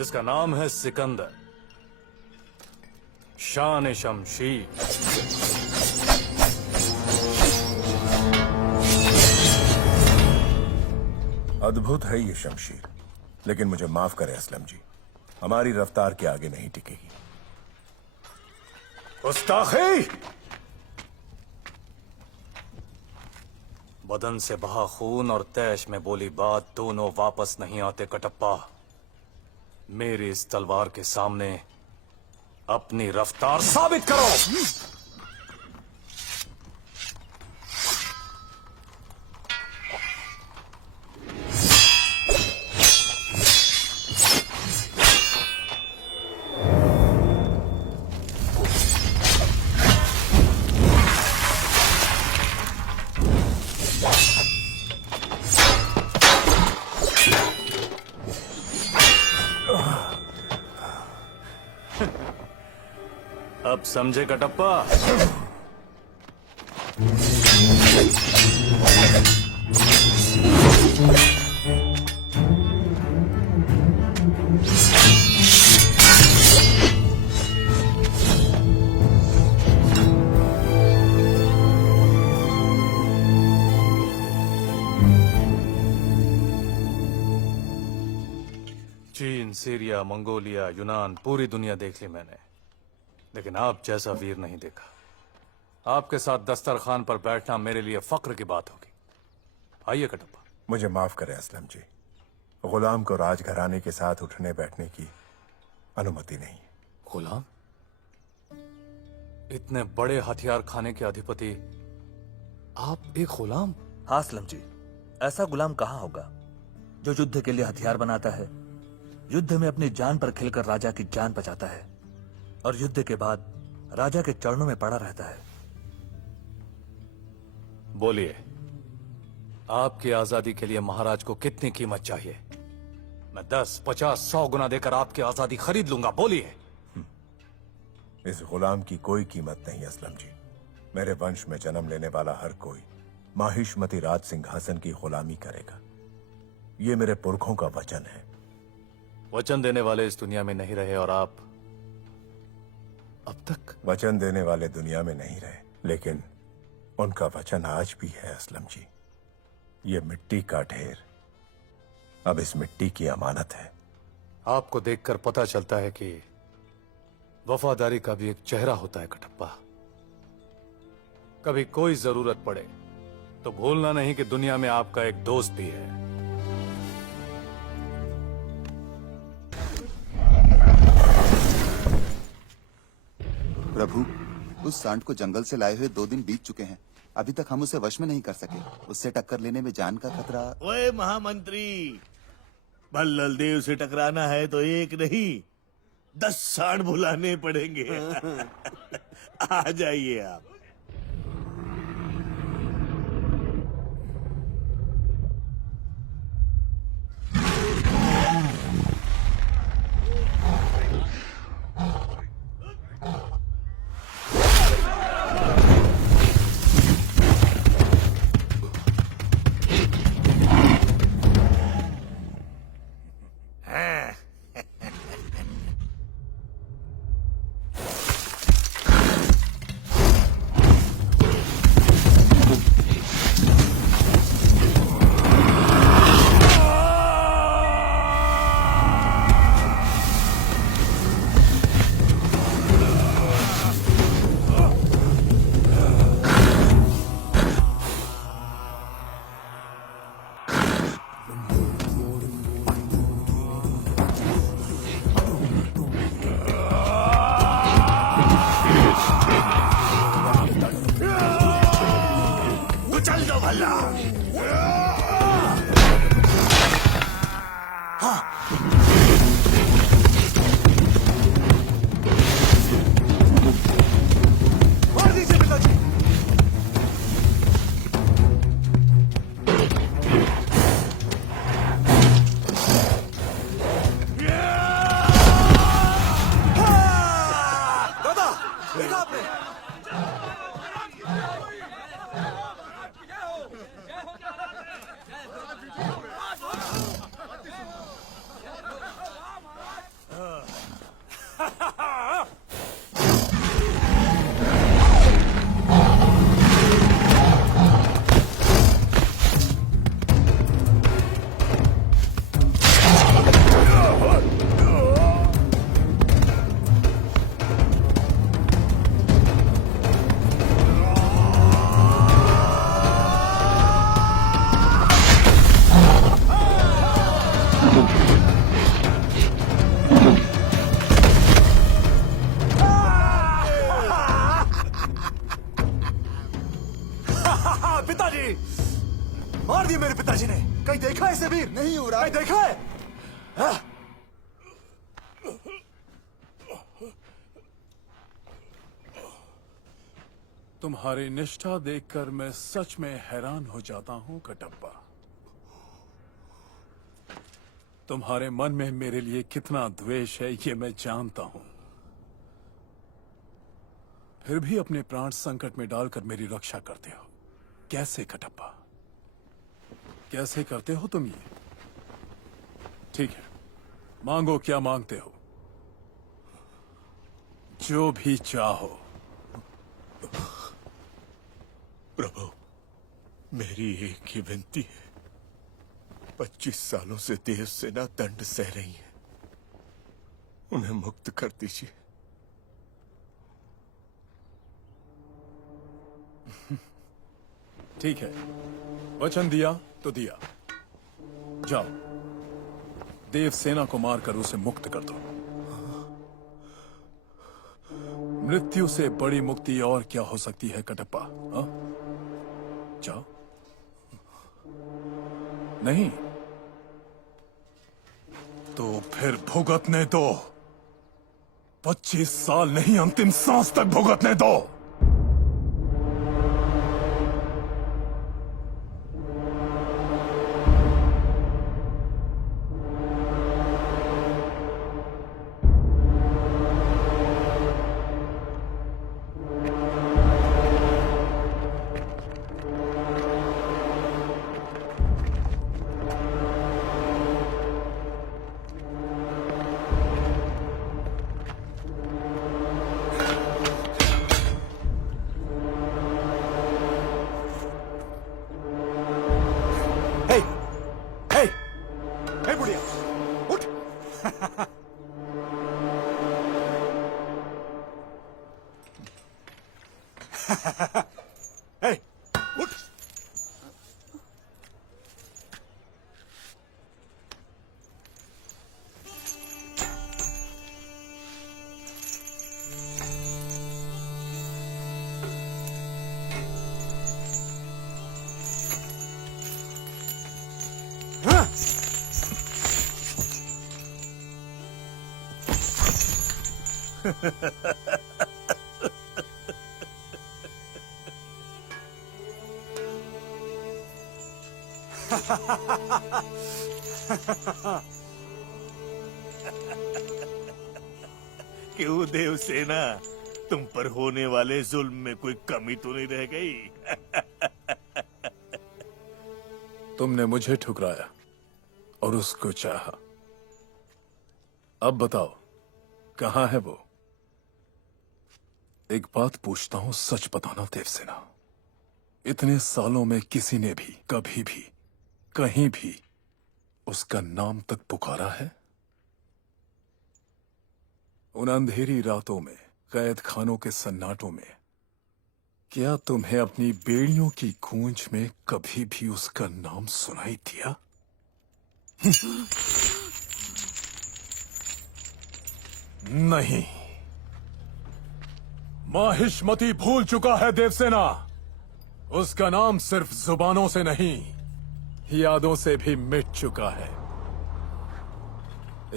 इसका नाम है सिकंदर, शान शमशीर। अद्भुत है ये शमशीर, लेकिन मुझे माफ करें असलम जी, हमारी रफ्तार के आगे नहीं टिकेगी। गुस्ताखी! बदन से बहा खून और तैश में बोली बात दोनों वापस नहीं आते कटप्पा। मेरी इस तलवार के सामने अपनी रफ्तार साबित करो। अब समझे कटप्पा? चीन, सीरिया, मंगोलिया, यूनान, पूरी दुनिया देख ली मैंने, लेकिन आप जैसा वीर नहीं देखा। आपके साथ दस्तरखान पर बैठना मेरे लिए फक्र की बात होगी। आइए कटप्पा। मुझे माफ करें असलम जी, गुलाम को राजघराने के साथ उठने बैठने की अनुमति नहीं है। गुलाम? इतने बड़े हथियार खाने के अधिपति आप एक गुलाम? हाँ असलम जी, ऐसा गुलाम कहाँ होगा जो युद्ध के लिए हथियार बनाता है, युद्ध में अपनी जान पर खिलकर राजा की जान बचाता है और युद्ध के बाद राजा के चरणों में पड़ा रहता है। बोलिए, आपकी आजादी के लिए महाराज को कितनी कीमत चाहिए? मैं 10, 50, 100 गुना देकर आपकी आजादी खरीद लूंगा। बोलिए। इस गुलाम की कोई कीमत नहीं असलम जी। मेरे वंश में जन्म लेने वाला हर कोई माहिष्मती राज सिंहासन की गुलामी करेगा। ये मेरे पुरखों का वचन है। वचन देने वाले इस दुनिया में नहीं रहे और आप अब तक वचन देने वाले दुनिया में नहीं रहे, लेकिन उनका वचन आज भी है असलम जी। ये मिट्टी का ढेर अब इस मिट्टी की अमानत है। आपको देखकर पता चलता है कि वफादारी का भी एक चेहरा होता है कटप्पा। कभी कोई जरूरत पड़े तो भूलना नहीं कि दुनिया में आपका एक दोस्त भी है। प्रभु, उस सांड को जंगल से लाए हुए 2 दिन बीत चुके हैं। अभी तक हम उसे वश में नहीं कर सके। उससे टक्कर लेने में जान का खतरा। ओए महामंत्री, भल्लल देव से टकराना है तो एक नहीं 10 सांड बुलाने पड़ेंगे। आ जाइए आप। कबीर नहीं हो रहा। मैं देखा है। हाँ? तुम्हारी निष्ठा देखकर मैं सच में हैरान हो जाता हूं कटप्पा। तुम्हारे मन में मेरे लिए कितना द्वेष है ये मैं जानता हूं, फिर भी अपने प्राण संकट में डालकर मेरी रक्षा करते हो। कैसे कटप्पा, कैसे करते हो तुम ये? ठीक है, मांगो, क्या मांगते हो? जो भी चाहो। प्रभु, मेरी एक ही विनती है। 25 सालों से देव सेना दंड सह रही है, उन्हें मुक्त कर दीजिए। ठीक है, वचन दिया तो दिया। जाओ, देव सेना को मारकर उसे मुक्त कर दो। मृत्यु से बड़ी मुक्ति और क्या हो सकती है कटप्पा? हाँ? जाओ। नहीं तो फिर भुगतने दो। 25 साल नहीं, अंतिम सांस तक भुगतने दो। हे बुढ़िया, उठ। हे, उठ। हाँ? क्यों देवसेना, तुम पर होने वाले जुल्म में कोई कमी तो नहीं रह गई? तुमने मुझे ठुकराया और उसको चाहा। अब बताओ, कहां है वो? एक बात पूछता हूं, सच बताना देवसेना। इतने सालों में किसी ने भी, कभी भी, कहीं भी उसका नाम तक पुकारा है? उन अंधेरी रातों में, कैद खानों के सन्नाटों में, क्या तुम्हें अपनी बेड़ियों की गूंज में कभी भी उसका नाम सुनाई दिया? नहीं। माहिष्मति भूल चुका है देवसेना। उसका नाम सिर्फ जुबानों से नहीं, यादों से भी मिट चुका है।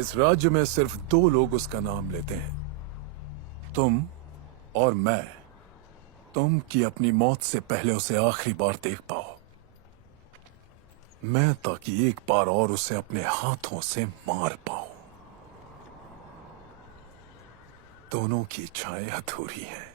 इस राज्य में सिर्फ 2 लोग उसका नाम लेते हैं, तुम और मैं। तुम की अपनी मौत से पहले उसे आखिरी बार देख पाओ, मैं ताकि एक बार और उसे अपने हाथों से मार पाऊं। दोनों की इच्छाएं अधूरी हैं।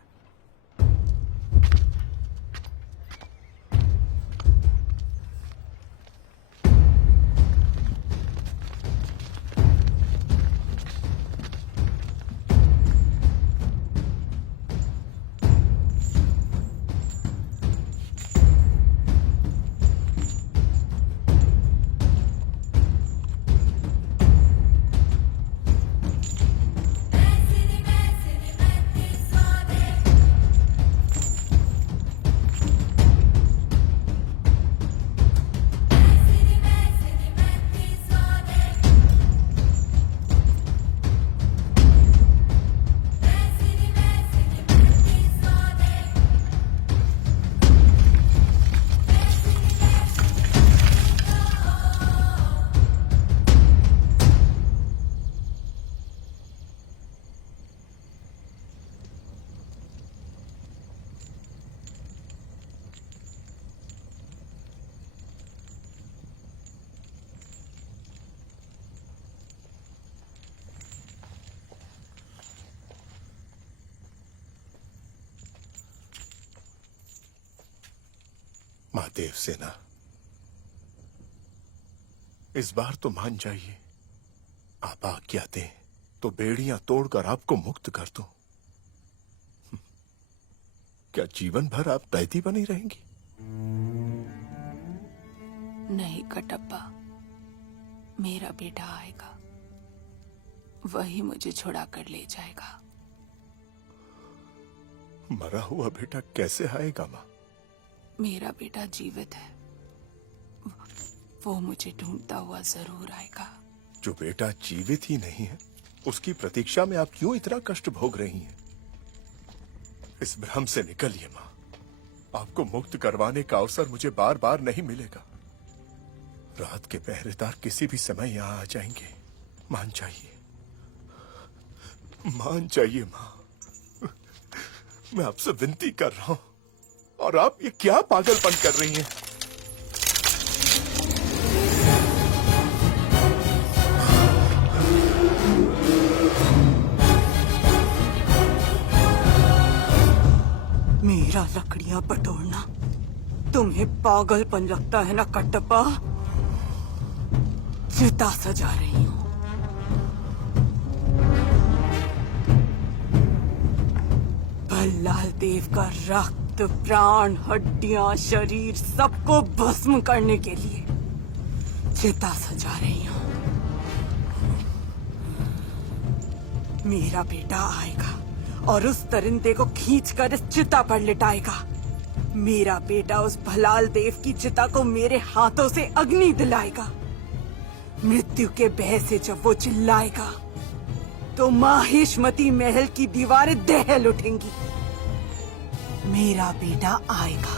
देवसेना, इस बार तो मान जाइए। आप आज्ञा दें तो बेड़ियां तोड़कर आपको मुक्त कर दूं। क्या जीवन भर आप कैदी बनी रहेंगी? नहीं कटप्पा, मेरा बेटा आएगा, वही मुझे छुड़ा कर ले जाएगा। मरा हुआ बेटा कैसे आएगा मां? मेरा बेटा जीवित है, वो मुझे ढूंढता हुआ जरूर आएगा। जो बेटा जीवित ही नहीं है, उसकी प्रतीक्षा में आप क्यों इतना कष्ट भोग रही हैं? इस भ्रम से निकलिए मां। आपको मुक्त करवाने का अवसर मुझे बार बार नहीं मिलेगा। रात के पहरेदार किसी भी समय यहां आ जाएंगे। मान जाइए, मान जाइए मां। मैं आपसे विनती कर रहा हूं, और आप ये क्या पागलपन कर रही हैं? मेरा लकड़ियां बटोरना तुम्हें पागलपन लगता है ना कटप्पा? चिता सजा रही हूं। भल्लाल देव का रक्त, प्राण, हड्डियां, शरीर सबको भस्म करने के लिए चिता सजा रही हूं। मेरा बेटा आएगा और उस दरिंदे को खींचकर इस चिता पर लिटाएगा। मेरा बेटा उस भलाल देव की चिता को मेरे हाथों से अग्नि दिलाएगा। मृत्यु के भय से जब वो चिल्लाएगा तो माहिष्मती महल की दीवारें दहल उठेंगी। मेरा बेटा आएगा।